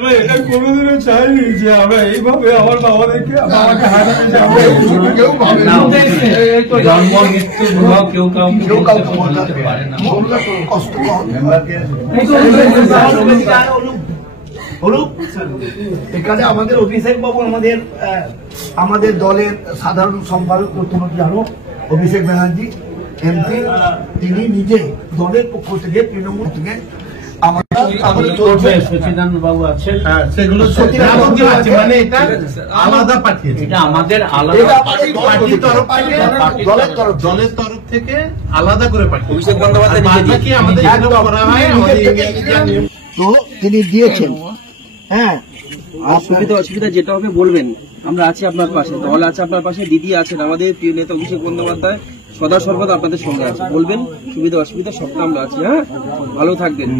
আমি এটা কোনোদিনও চাইনি যে আমরা এইভাবে আমার বাবাদেরকে আমাকে হারাতে যাবো। কেউ ভাবে না জন্ম মৃত্যু কেউ কাউকে বলতে পারে না। কষ্ট এখানে আমাদের অভিষেক বাবু আমাদের দলের সাধারণ সম্পাদক প্রথমত জানো অভিষেক ব্যানার্জি এমপি, তিনি নিজে দলের পক্ষ থেকে তৃণমূল থেকে আলাদা পাঠিয়েছে, এটা আমাদের দলের তরফ থেকে আলাদা করে পাঠিয়েছে। অভিষেক বন্দ্যোপাধ্যায় তো তিনি দিয়েছেন। হ্যাঁ, সুবিধা অসুবিধা যেটা হবে বলবেন, আমরা আছি আপনার পাশে, দল আছে আপনার পাশে, দিদি আছেন, আমাদের প্রিয় নেতা অভিষেক বন্দ্যোপাধ্যায় সদা সর্বদা আপনাদের সঙ্গে আছে। বলবেন সুবিধা অসুবিধা সবটা আমরা আছি। হ্যাঁ, ভালো থাকবেন।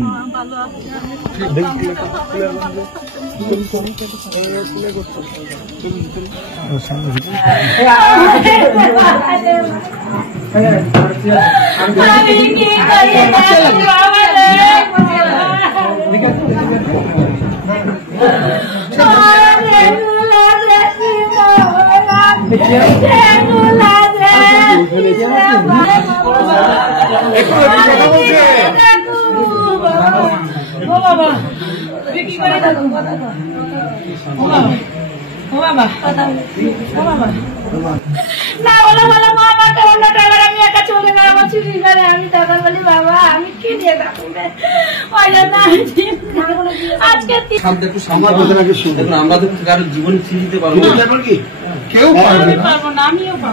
আমরা তো কারো জীবন ফিরে দিতে পারবো না, কেউ পারবো না, আমিও পারবো।